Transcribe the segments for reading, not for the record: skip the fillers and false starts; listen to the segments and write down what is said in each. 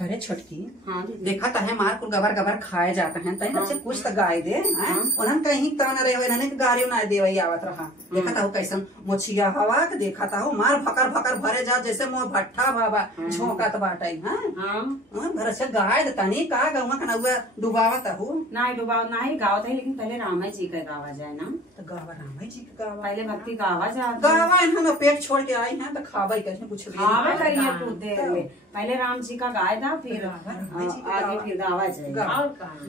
करे छोटकी। हाँ देखा तहे मार कुल गबर गबर खाए जाते हैं तही बच्चे कुछ तो गाय दे उन्हन कहीं तना न रहे इन्हने गाड़ी ना देवई आवत रहा। देखा था कैसन मोछिया हवा के देखा था मार भकर भकर भरे जा जैसे मोर भट्ठा बाबा झोंकत बाटे। हां घर से गाय दे तनी का गौवा कनौवा डुबावत हूं नहीं डुबाव नहीं गावत है लेकिन पहले रामा जी का गावा जाए ना। तो गावा रामा जी के गावा पहले भक्ति गावा जा गावा इन्हन पेट छोड़ के आई हैं तो खावे कैसे कुछ खावे करिए कुछ देर में पहले राम जी का गाय था फिर आगे फिर गावा जाए।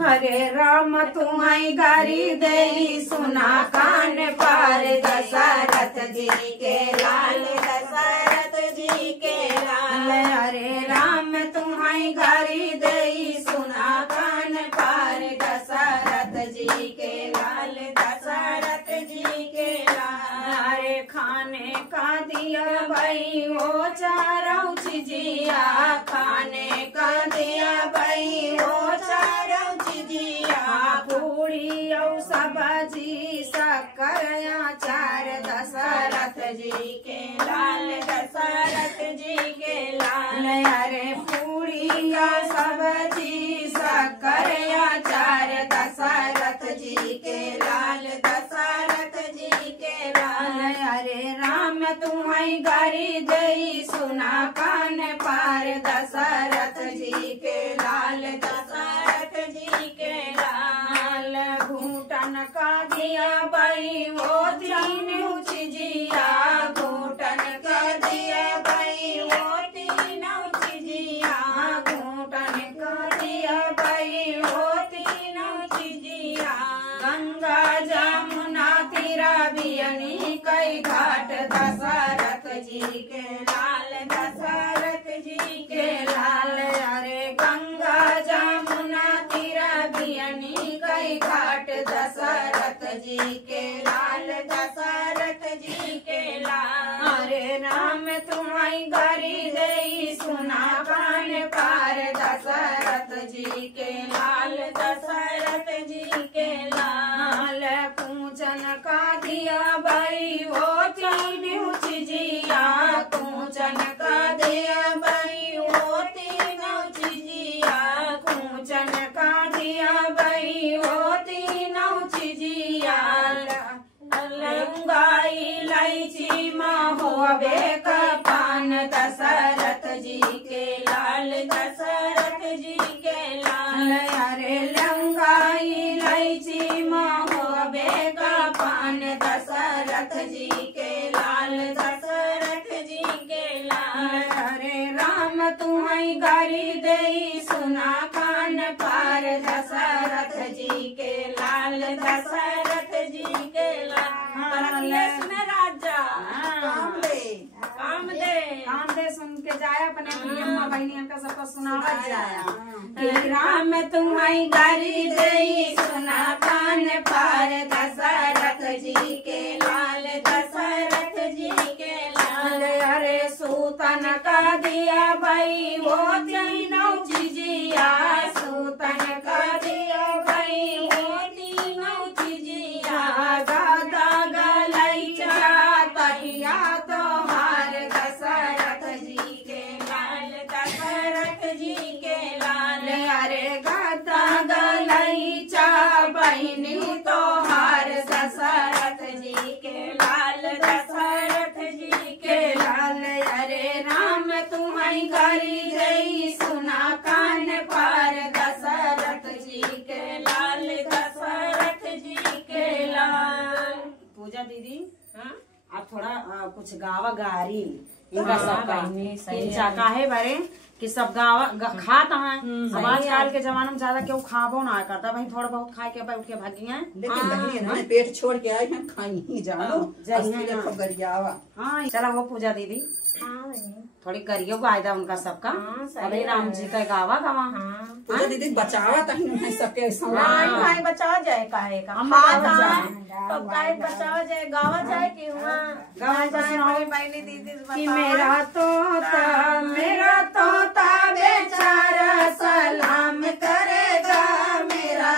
हरे राम तुम्हारी गारी दे सुना कान पार दशरथ जी के लाल दशरथ जी के लाल। हरे राम तुम्हारी गारी दे सुना कान पार दशरथ जी के लाल दशरथ जी के लाल। हरे खाने का दिया भाई वो चारों चिजिया खाने का दिया भाई वो चारों चिजिया पूरी और सब्जी शक्कर अचार दशरथ जी के लाल दशरथ जी के लाल। अरे पूरी और सब्जी शक्कर अचार दशरथ जी के लाल दशरथ जी के लाल। अरे राम तुम्हारी गारी दई सुना कान पार दशरथ जी के लाल दशरथ जी के लाल। घूटन का दिया भाई वो तीन उचिजिया घूटन का दिया भाई वो तीन उचिजिया घूटन का दिया भाई वो तीन उचिजिया। गंगा जमुना तीरा बियनी कई घाट दशरथ जी के लाल दशरथ जी के लाल। अरे गंगा जमुना तीरा बियनी कई घाट दशरथ जी के लाल दशरथ जी के लाल। अरे राम तुम्हारी गारी दई सुना कान पार दशरथ जी के लाल दशरथ जी के लाल। पूजन का दिया भाई वो तीन उचिजिया पूजन का दिया भाई वो तीन उचिजिया पूजन का दिया भाई वो तीन उचिजिया। लंगाई इलायची महुआ का पान दशरथ जी के लाल दशरथ जी के लाल। अरे लंगाई इलायची महुआ का पान दशरथ जी के लाल दशरथ जी के लाल। अरे राम तुम्हारी गारी दई सुना कान पार दशरथ जी के लाल दशरथ जी के लाल। में राजा काम दे सुन के जाया अपने अम्मा बहनिया का सबको सुनावा जाया कि राम तुम्हारी गारी दई सुना कान पार दशरथ जी के लाल दशरथ जी के लाल। अरे सूतन का दिया भाई वो तीनों चिजिया सूतन का दिया भाई वो तीनों चिजिया। गादा गलैचा तहिया तोहार दशरथ जी के लाल दशरथ जी के लाल। अरे गादा गलैचा बहनी तोहार दशरथ जी के लाल दशरथ जी के लाल। अरे राम तुम्हारी गारी दई सुना कान पार दशरथ जी के लाल दशरथ जी के लाल। पूजा दीदी आप थोड़ा कुछ गावा गारी इनका सब का है बारे कि सब गावा खाता है। अब आजकल के जमाने में ज्यादा क्यों खाबो ना करता भाई थोड़ा बहुत खा के उठ के भागी है। लेकिन पेट छोड़ के आए हैं खाई ही जाओ गरियावा। हाँ चला वो पूजा दीदी थोड़ी करियो वायदा उनका सबका। अरे राम जी का गावा गावा पूजा दीदी बचावा तही सबके भाई बचावा जाए काहे का तो काहे बचावा जाए गावा जाए कि गावा जाए पहले दीदी कि मेरा तोता बेचारा सलाम करेगा मेरा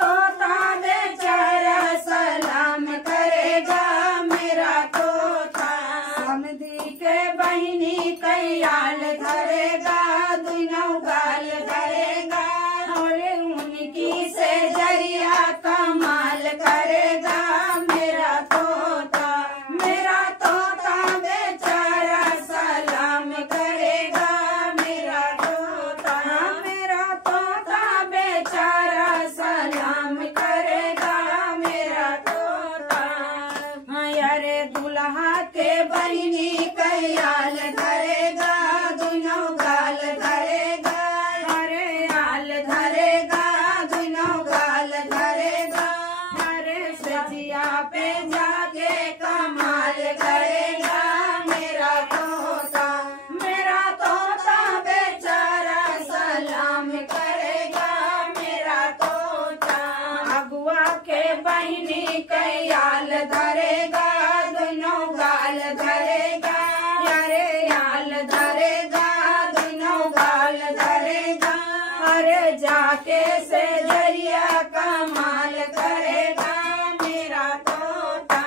तोता बेचारा सलाम करेगा मेरा तोता। समधी के बहिनी कैयाल धरेगा के से जरिया कमाल करेगा मेरा तोता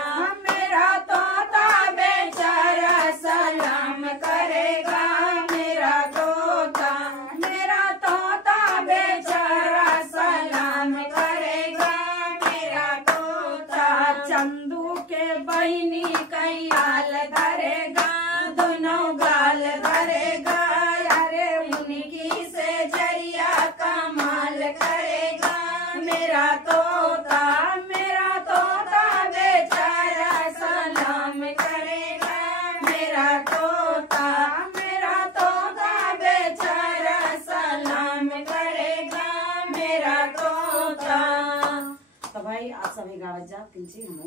बेचारा सलाम करेगा मेरा तोता बेचारा सलाम करेगा मेरा तोता। चंदू के बहनी कैयाल धरेगा दोनों गाल धरेगा अरे उनकी से जरिया कमाल करेगा मेरा तोता बेचारा सलाम करेगा मेरा तोता बेचारा सलाम करेगा मेरा तोता। तो भाई आप सभी गावत जा किंची हम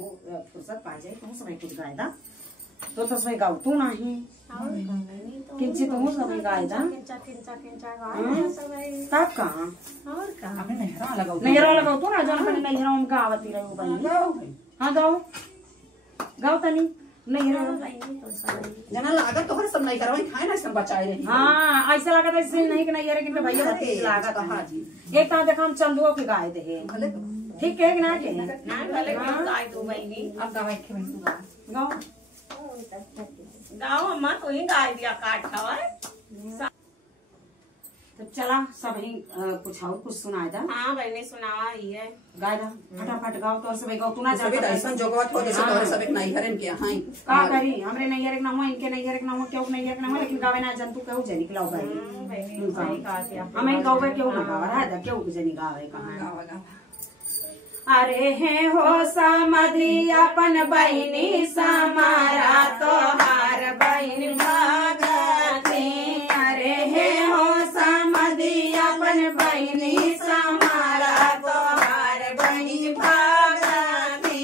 फुर्सत पा जाए तुम सभी कुछ गायदा तो सभी गाओ तू नहीं किंची तुम सभी गायदा तब कहाँ और का आपने नहरा लगाओ नहरा लगाओ तू ना जान पर नहरा में गावती रहो भाई हाँ गाओ तनी नहरा जना लागत तोहर सब नहीं करवाई खाए ना सब बचाए रही हाँ ऐसा लागत ऐसे नहीं कि नहीं यार कि भैया बत्ती लागत हाँ जी एक तरह देखा हम चंदुओ के गाय दे भले ठीक है कि ना के ना भले गाय तू बहनी अब दवाई खेवे तू गाओ गाँव अम्मा तू ही गाय दिया काट खावा तो चला सभी कुछ और कुछ सुनाए दा हाँ बहनी सुनावा ही है गाय दा फटाफट गाओ तो सभी गाओ तू ना सभी ऐसा जोगवत हो जैसे तोहर सब एक नहीं हरन के हां का करी हमरे नहीं यार एक नाम इनके नहीं यार एक नाम क्यों नहीं यार नाम लेकिन गावे ना जंतु कहू जनी खिलाओ भाई बहनी सही कहा थी आप हमें गावे क्यों ना गावा है क्यों जनी गावे कहां गावा गावा अरे है हो समाधि अपन बहनी समारा तोहार बहन भागती अरे है हो समाधि अपन बहनी समारा तोहार बहन भागती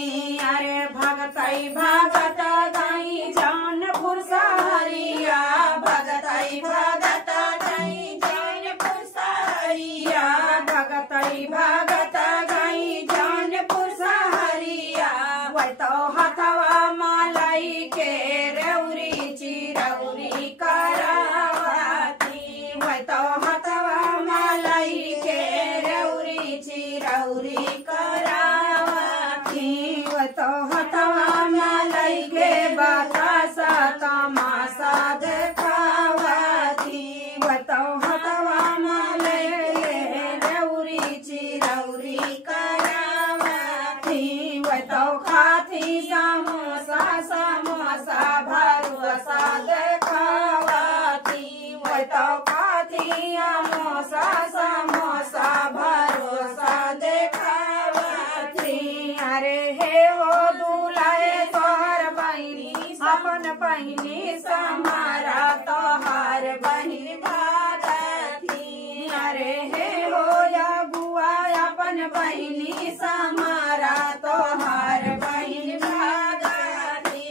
अरे भगतई भगत गई जानपुर सहरिया भगतई भगत गई जानपुर सहरिया भगतई भगत गई जानपुर सहरिया वह तो हथवा मालाई के रौरी चिरौरी करावती वह तो हथवा मालाई के रौरी चिरौरी करावती वह तो हथवा मालाई के बतासा तमाशा देखावती वह तो हथवा मालाई के रौरी चिरौरी करावती वह तो खाती समोसा समोसा भरोसा देखावती वह तो खाती समोसा समोसा भरोसा देखावती अरे हे हो दूल्हे तोहर बहनी अपन बहनी समारा तोहर बहन भागती अरे हे हो या बुआ अपन बहनी समारा तोहर बहन भागती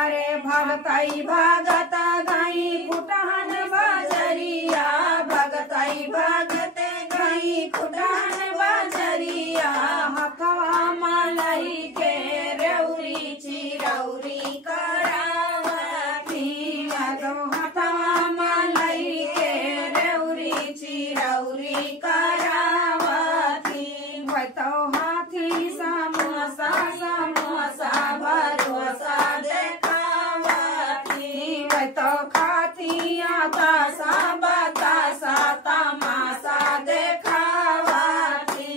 अरे भगतई भगत गई कुटहन बजरिया भगतई भगत गई कुटहन बजरिया हथवा मालई के रौरी चिरौरी करावती हथवा मालई के रौरी चिरौरी करावती वह तो हाथी समोसा समोसा भरोसा देखावती वह तो खाती बतासा बतासा तमाशा देखावती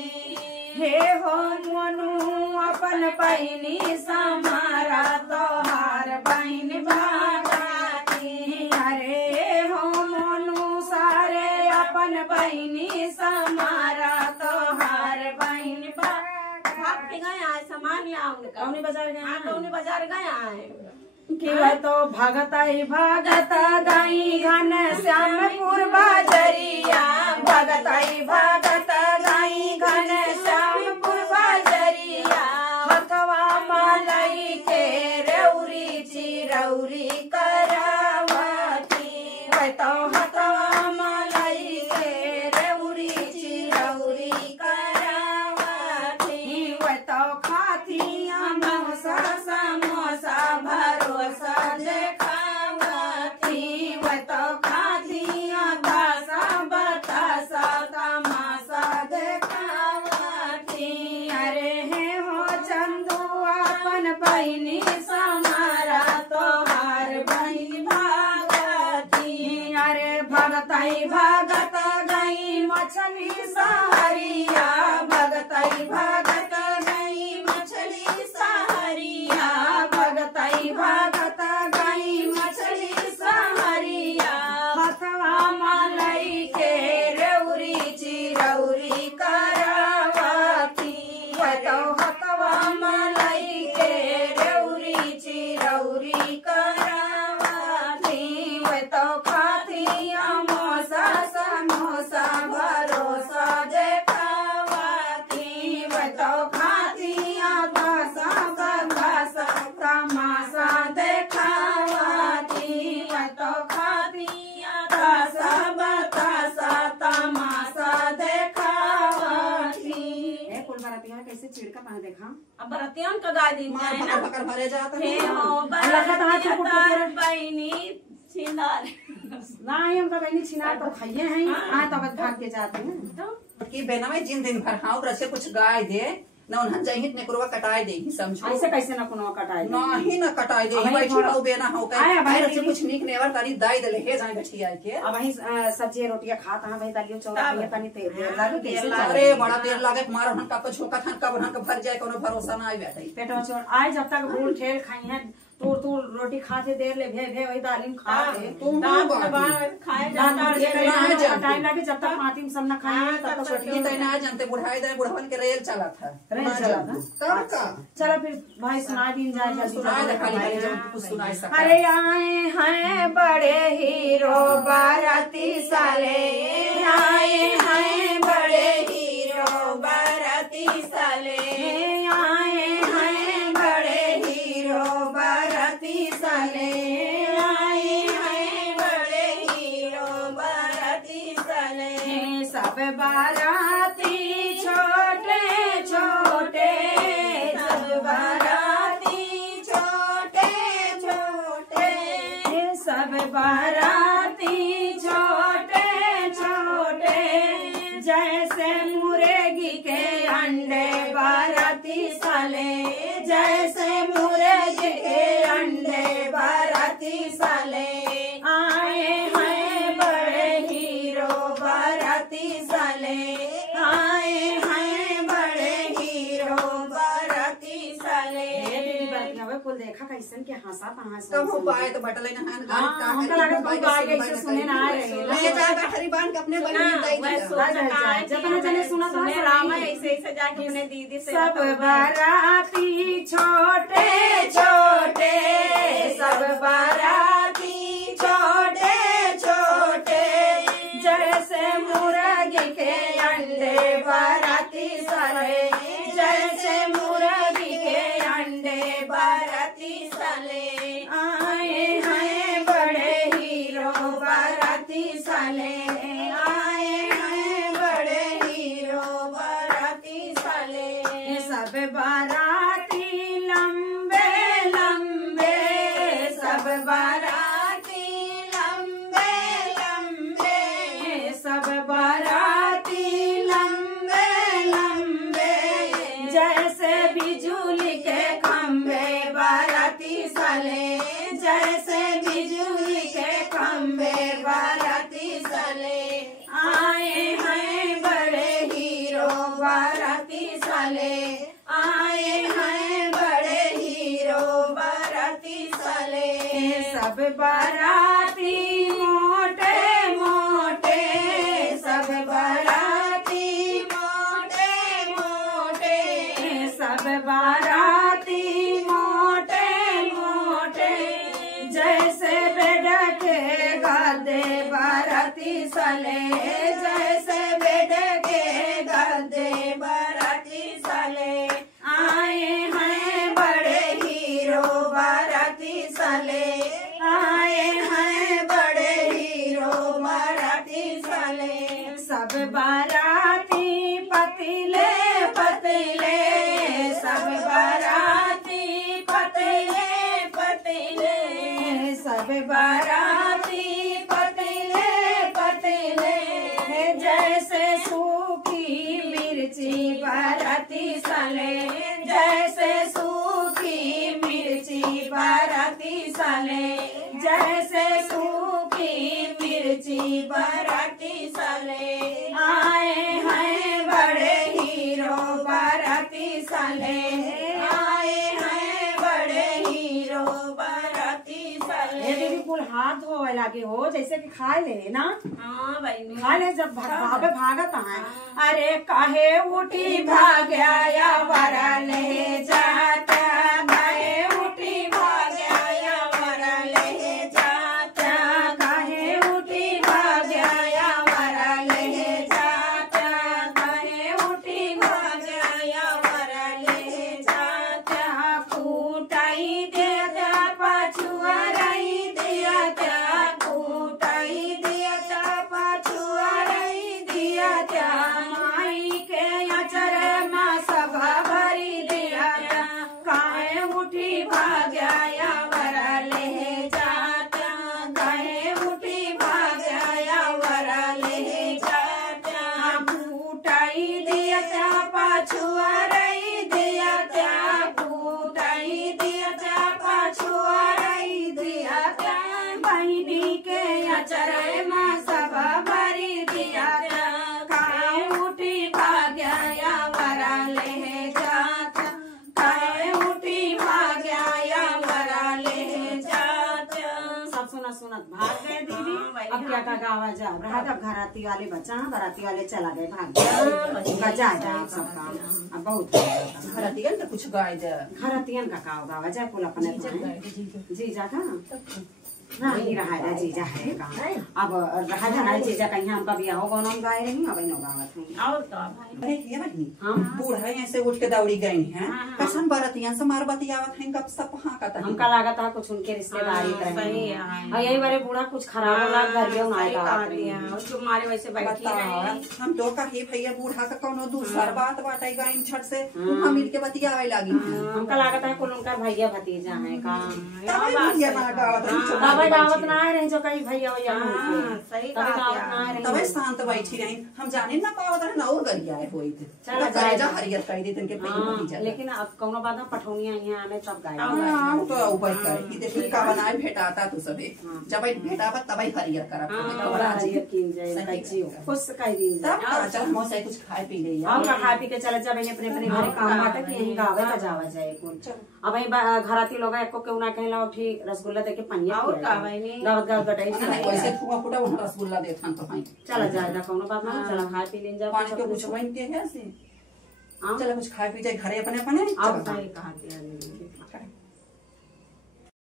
हे हो मोनू अपन बहनी समारा तोहार बहन भागती अरे हो मोनू सारे अपन बहनी समारा तोहार बहन भाग गया है सामान लाओ कौनी बाजार गए कौन बाजार गया है कि वह तो भगतई भगत गई घन श्यामपुर बाजरिया भगतई भगत गई घन श्यामपुर बाजरिया हथवा मालई के रौरी चिरौरी करावती वह तो हथवा मालई के रौरी चिरौरी करावती वह तो खाती समोसा समोसा भरोसा देखावती वह तो खाती भगतई भगत गई मछली सहरिया भगतई भगत गई मछली सहरिया भगतई भगत गई मछली सहरिया हथवा मलई के रेउरी चिरौरी करावती तो हथवा मलई के रेउरी चिरौरी करावती तो खाती अमोसा समोसा भरोसा देखावती तो खाती भाषा भाषा तमाशा देखावती तो खाती भाषा बतासा तमाशा देखावती। कुल बरातिया कैसे चिड़का पहन देखा। अब बरातियन का गा दी मार पकड़ पकड़ भरे जाता हे है। हो बरातिया बहनी छिनार नहीं हमका बहनी छिनार तो खाइए हैं हाँ तब भाग के जाते हैं कि बेना में जिन दिन भर हाँ रसे कुछ गाय दे न उन्हन जहित ने कुरवा कटाए दे समझो ऐसे कैसे न कुनो कटाए नहीं न कटाए दे अब बैठी थोड़ा- हो बेना हो आया का भाई रसे कुछ निक नेवर तारी दाई दले हे जाए गठिया के। अब वही सब्जी रोटियां खाता है भाई दालियों चौड़ा ये तनी तेल लागे कैसे अरे बड़ा देर लागे मार हन का झोका थन कब हन का भर जाए कोनो भरोसा ना आए बैठे। पेटवा चोर आए जब तक बूढ़ ठेल खाई है तूर तूर रोटी खाते देर ले भे वही दालिम खाते खाए टाइम लगे जब तक माटी में सब न खाए तब तक छोटी तय ना जानते बुढ़ाई दे बुढ़वन के रेल चला था रेल चला था। तब का चलो फिर भाई सुना दिन जाए जल्दी सुनाए दे खाली खाली जल्दी। जब कुछ सुनाए सका। अरे आए हैं बड़े हीरो बाराती साले आए हैं बड़े हीरो बाराती साले आए हैं बड़े हीरो बाराती साले आए हैं बड़े हीरो बाराती साले सब बाराती छोटे छोटे सब बाराती छोटे छोटे सब बाराती छोटे छोटे जैसे मुर्गी के अंडे बाराती साले जैसे मुर्गी के अंडे बाराती साले आए हैं बड़े हीरो बाराती साले आए हैं बड़े हीरो बाराती साले। कुल देखा कैसन के हंसा तहाँ तब हो पाए तो बटले न हन हाँ, हमको लगा कोई गाय ऐसे सुने ना आ रहे हैं। ले जा बैठरी बांध के अपने बनी दई दे। जब जने सुना तो रामा ऐसे ऐसे जाके अपने दीदी से सब बाराती छोटे छोटे सब बाराती छोटे छोटे जैसे मुर्गी के अंडे बाराती साले जैसे मुर्गी के अंडे बाराती साले आए हैं बड़े हीरो बाराती साले आए हैं बड़े हीरो बाराती साले सब बाराती लंबे लंबे सब बाराती लंबे लंबे सब बाराती लंबे लंबे जैसे बिजुली के खंबे बाराती साले जैसे बिजुली के खंबे बाराती साले आए हैं बड़े हीरो बाराती साले आए हैं बड़े हीरो बाराती साले सब बाराती मोटे मोटे सब बाराती मोटे मोटे सब बाराती मोटे मोटे जैसे बेड के गद्दे बाराती साले जैसे बेड के गद्दे बाराती साले आए हैं बड़े हीरो बाराती साले आए हैं बड़े हीरो बाराती साले सब बाराती पतीले पतीले सब बाराती पतीले पतीले सब बाराती पतीले पतीले जैसे सूखी मिर्ची बाराती साले जैसे सूखी मिर्ची बाराती साले जैसे सूखी मिर्ची जी बाराती साले आए हैं बड़े हीरो बाराती साले आए हैं बड़े हीरो बाराती साले। ये दीदी कुल हाथ धोए लागे हो जैसे कि खा ले ना। हाँ बहनी खा ले जब भागे भागत है। अरे काहे उठी भाग आया वरा ले जाता काहे उठी भाग आया वरा ले जाता काहे उठी भाग आया वरा ले जाता काहे उठी भाग आया वरा ले जाता कूटाई देता पछुआराई दिया कूटाई दिया पछुआराई दिया माई के अचर माँ सभा भरी दिया काहे उठी भाग आया वरा ले जाता काहे उठी भाग आया वरा ले जाता कूटाई दिया पछुआराई दिया कूटाई दिया पछुआराई दिया बहिनी के अचर माँ सभा भरी दिया काहे उठी भाग आया वरा ले जाता काहे उठी भाग आया वरा ले जाता। सब सुनत भाग गए दीदी। अब क्या का गावा जा रहा अब घराती वाले बच्चा बाराती वाले चला गए भाग गए जा जाए सब काम अब बहुत घरतियन तो कुछ गाय दे घरातियन का गाँव गावा जाए कुल अपने जीजा का नहीं रहा है जीजा है का अब रहा जाना जीजा कहीं हम कभी आओ गाँव हम गाय रही अब नो गावत है और तो भाई अरे ये बनी बूढ़ा ऐसे उठ के दौड़ी गई हैं कैसन बरतियन से मार बतियावत हैं गप सप हाँ का हमका लागत है कुछ उनके रिश्तेदारी सही और यही बारे बूढ़ा कुछ खराब होला घर में आएगा तुम्हारे वैसे बैठी रही हम तो कही भैया बूढ़ा का कोनो दूसर बात बाटे गई छठ से हम मिल के बतियावे लागी हमका लागत है कुल उनका भैया भतीजा है का तबे गावत ना आ रहे जो कई भैया भैया सही तबे शांत बैठी रही हम जाने ना पावत रहे ना और गरिया होई थे चलो जा हरियर कह दे तनके भैया लेकिन अब कौनो बात में पठौनिया यहाँ आने तब गाय तो ऊपर कर की देखी का बनाए भेटाता तू सबे जब भेटावा तबे हरियर करब खुश कई दिन तब चल मौसे कुछ खाए पी ले हम खा पी के चले जब अपने अपने घर काम बाटे कि यहीं गावे का जावा जाए कुल अब वही घराती लोग एको केहू ना कहला उठी रसगुल्ला देके पनिया और का बहनी गावत गावत गटाई वैसे फुआ फुटा रसगुल्ला देथन तो हाई चला जाए कौनो बात ना चला खा पी लेन जा पानी के कुछ बन के है से चलो कुछ खाए पी जाए घरे अपने अपने अब सही कहा